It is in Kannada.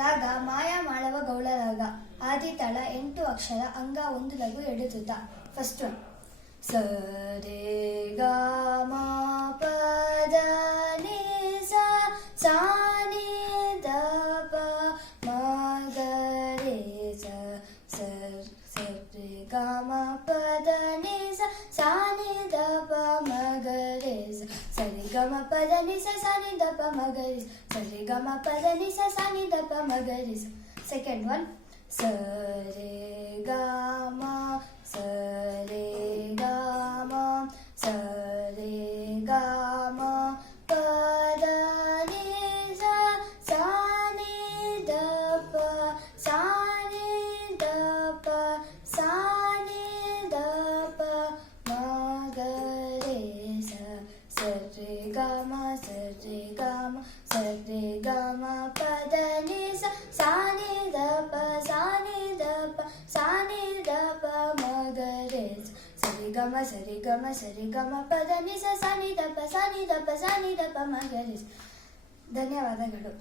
ರಾಗ ಮಾಯಾಮಾಳವ ಗೌಳ ರಾಗ. ಆದಿ ತಾಳ 8 ಅಕ್ಷರ, ಅಂಗ 1 ಲಘು 2 ಧೃತ. ಫಸ್ಟ್ ಒನ್ ಸ ರೇ ಗ ಮ ಪ ದ ನಿ ಸ ಸಾ ನಿ ದ ಪ ಮ ಗ ರೇ ಸ ಸ ರೇ ಗ ಮ ಪ ದ ನಿ ಸ ಸಾ ನಿ ದ ಪ ಮ ಗ ರೇ ಸ ಸ ರೇ ಗ ಮ ಪ ದ ನಿ ಸ ಸಾ ನಿ ದ ಪ ಮ ಗ ರೇ ಸ ಸ ರೇ ಗ ಮ ಪ ದ ನಿ ಸ ಸಾ ನಿ ದ ಪ ಮ ಗ ರೇ ಸ. ಸೆಕೆಂಡ್ ಒನ್ ಸ ರೇ ಗ ಮ ಸ ರೇ ಗ ಮ ಸ ರೇ ಗ ಮ ಪ ದ ನಿ ಸ ಸಾ ನಿ ದ ಪ ಸಾ ನಿ ದ ಪ ಸಾ ನಿ ದ ಪ ಮ ಗ ರೇ ಸ ಸ ರೇ ಗ ಮ ಸ ರೇ ಗ ಮ ಸ ರೇ ಗ ಮ ಪ ದ ನಿ ಸ ಸಾ ನಿ ದ ಪ ಸಾ ನಿ ದ ಪ ಸಾ ನಿ ದ ಪ ಮ ಗ ರೇ ಸ ಸ ರೇ ಗ ಮ ಸ ರೇ ಗ ಮ ಸ ರೇ ಗ ಮ ಪ ದ ನಿ ಸ ಸಾ ನಿ ದ ಪ ಸಾ ನಿ ದ ಪ ಸಾ ನಿ ದ ಪ ಮ ಗ ರೇ ಸ. ಧನ್ಯವಾದಗಳು.